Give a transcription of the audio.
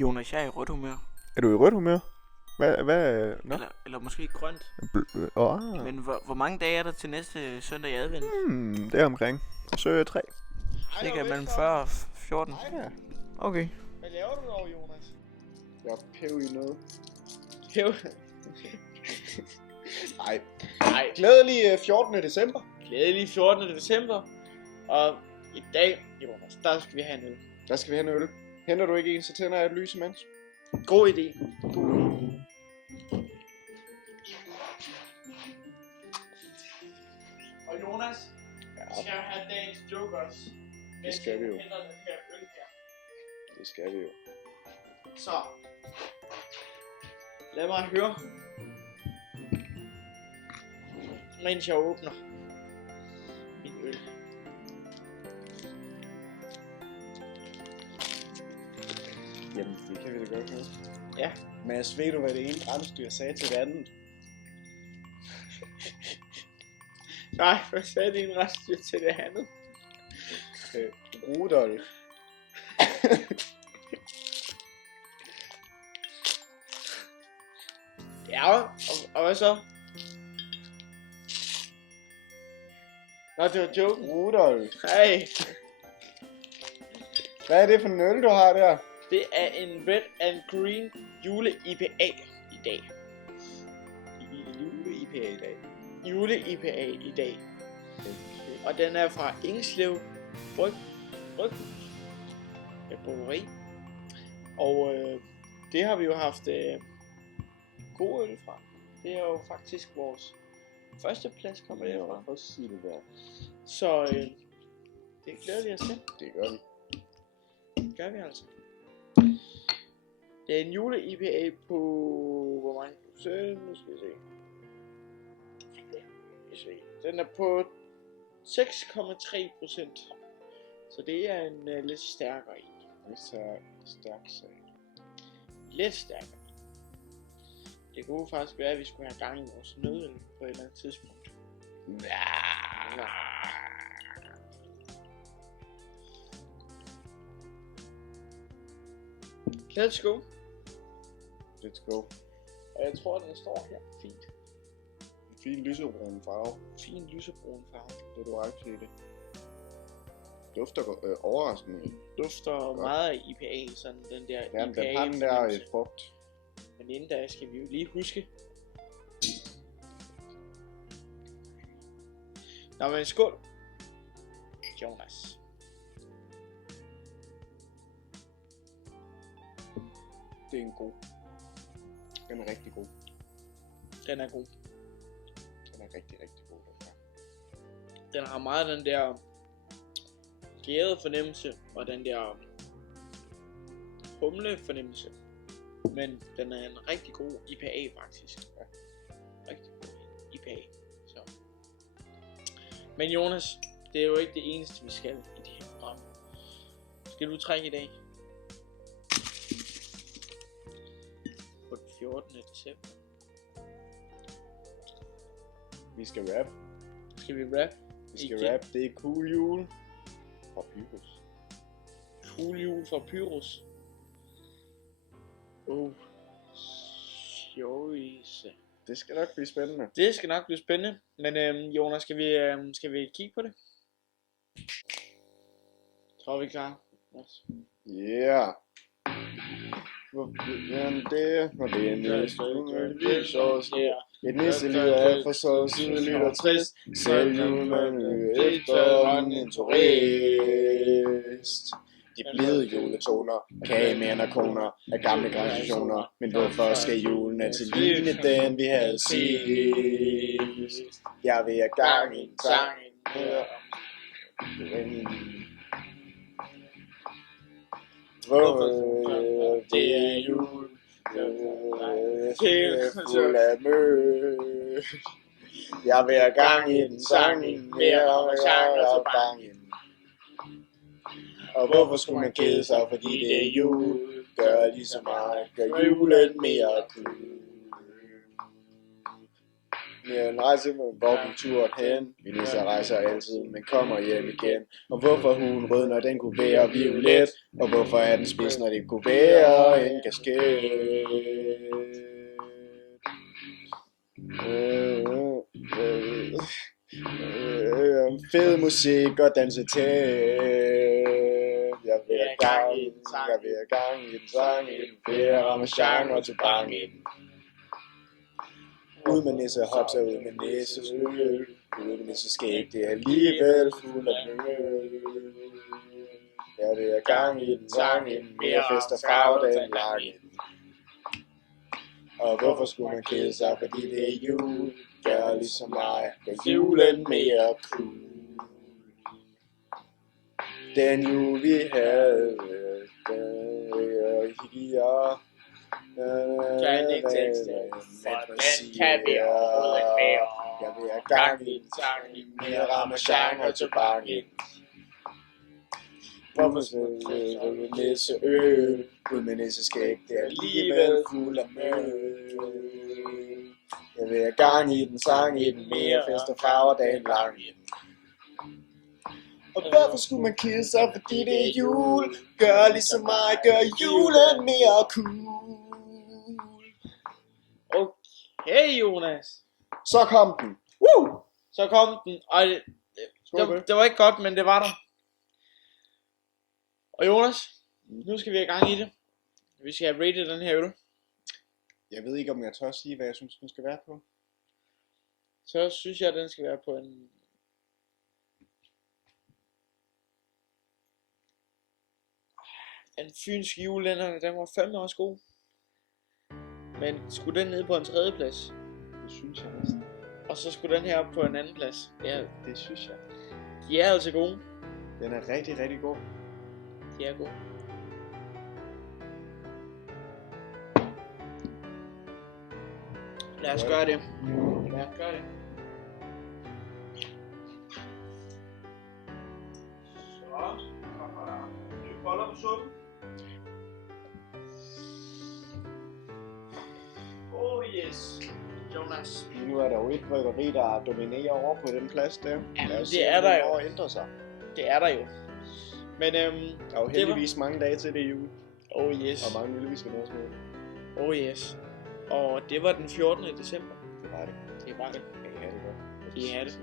Jonas, jeg er i rødt humør. Er du i rødt humør? Hvad? Nå? Eller måske grønt. Men hvor mange dage er der til næste søndag i advent? Det er omkring. Så er 3. Cirka mellem 40 og 14. Hej der. Okay. Hvad laver du dog, Jonas? Jeg er pæv i noget. Pæv? Nej. Glædelig 14. december. Glædelig 14. december. Og i dag, Jonas, der skal vi have en øl. Der skal vi have en øl. Henter du ikke en, så tænder jeg et lys imens. God idé. God idé. Og Jonas, vi skal have dagens joke også. Det skal vi jo. Henter den her øl her. Det skal vi jo. Så. Lad mig høre. Mens jeg åbner min øl. Jamen, det kan vi da godt høre. Ja. Mads, ved du, hvad det ene rensdyr sagde til det andet? Nej, hvad sagde din rensdyr til det andet? Rudolf. Ja, og hvad så? Nå, det var joken. Rudolf. Hej. Hvad er det for en øl, du har der? Det er en Red and Green jule IPA i dag. Jule IPA i dag. Jule IPA i dag. Og den er fra Ingeslev Bryghus. Bryggeri. Og det har vi jo haft god øl fra. Det er jo faktisk vores første plads kommer det fra. For sige der. Så det glæder vi os til. Det gør vi. Det gør vi altså. Det er en jule IPA på hvor mange procent? Nu skal vi se. Den er på 6,3%. Så det er en lidt stærkere en. Stærk sag. Lidt stærkere. Det kunne faktisk være, at vi skulle have gang i vores nødøl på et eller andet tidspunkt. Let's go. Let's go. Og jeg tror, den står her fint. En fin lysebrun farve. Fin lysebrun farve. Det er du ret til det. Dufter overraskende. Dufter godt. Meget af IPA, sådan den der ja, IPA. Den har den der i frugt. Men inden da skal vi jo lige huske. Nå, men skål. Jonas. Det er en god. Den er rigtig god. Den er god. Den er rigtig, rigtig god. Den har meget den der gærede fornemmelse og den der humle fornemmelse. Men den er en rigtig god IPA faktisk. Ja. Rigtig god IPA. Så. Men Jonas, det er jo ikke det eneste vi skal i det her program. Skal du trække i dag? På den 14. december. Vi skal rap. Skal vi rap? Vi skal rap. Det er Cool Jul fra Pyrus. Cool Jul fra Pyrus. Sjovise. Det skal nok blive spændende. Det skal nok blive spændende. Men Jonas, skal vi kigge på det? Tror vi er klar? Yes. Yeah. Det er en så et næste liv er alt for så sygeligt og trist. Selv julemanden efterhånden en turist. De blide juletoner, kagemænd og koner af gamle generationer. Men hvorfor skal julen er til lignende den vi havde sidst? Jeg vil have gang i en sang. Det er jul. Fuld af mø. Jeg vil have gang i den sang. Mere og mere og bang. Og hvorfor skulle man kede sig, fordi det er jul? Gør ligesom mig, gør julen mere cool. en rejse, hvor vi turen hen. Minister rejser altid, men kommer hjem igen. Og hvorfor hun rød, når den kunne være violet? Og hvorfor er den spids, når det kunne være en kasket? Fed musik og danse tæt. Jeg vil have gang i den sang, jeg vil have gang i den sang, en flere ramachan og til bang ind. Ud med nisse hops og ud med nisses øl. Ud med nisse skæg, det er alligevel fuld af møl. Jeg vil have gang i den sang, en mere fest og farve den lang ind. Og hvorfor skulle man kede sig, fordi det er jul? Gør ligesom mig, gør julen mere cool. Den jul vi havde, den higger. Kan ikke tekste, for den kan vi overhovedet ikke mere. Jeg vil have gang i den sang, i mere ramachan og tobak ind. Hvorfor skulle vi nisse øl? Ud med nisse skæg, det er alligevel fuld af møl. Jeg vil have gang i den sang, i den mere fest og farver dagen lang ind. Og hvorfor skulle man kede sig, fordi det er jul? Gør ligesom mig, gør julen mere cool. Okay, Jonas. Så kom den. Så kom den, og det var ikke godt, men det var der. Og Jonas, nu skal vi have gang i det. Vi skal have rated den her øl. Jeg ved ikke, om jeg tør sige, hvad jeg synes, den skal være på. Så synes jeg, at den skal være på en fynsk julelænder. Den var fandme også god. Men skulle den ned på en 3. plads? Det synes jeg næsten. Og så skulle den her på en 2. plads. Ja, det synes jeg. De er altså gode. Den er rigtig, rigtig god. De er gode. Lad os gøre det. Lad os gøre det. Så kommer der nye boller på suppen. Oh yes, Jonas. Nu er der jo et bryggeri, der dominerer over på den plads der. Ja, det er der jo. Ændre sig. Det er der jo. Men der er jo heldigvis mange dage til det jul. Oh yes. Og mange øl, vi skal nås med. Oh yes. Og det var den 14. december. Det var det. Det var det. Ja, det var det. Det er det.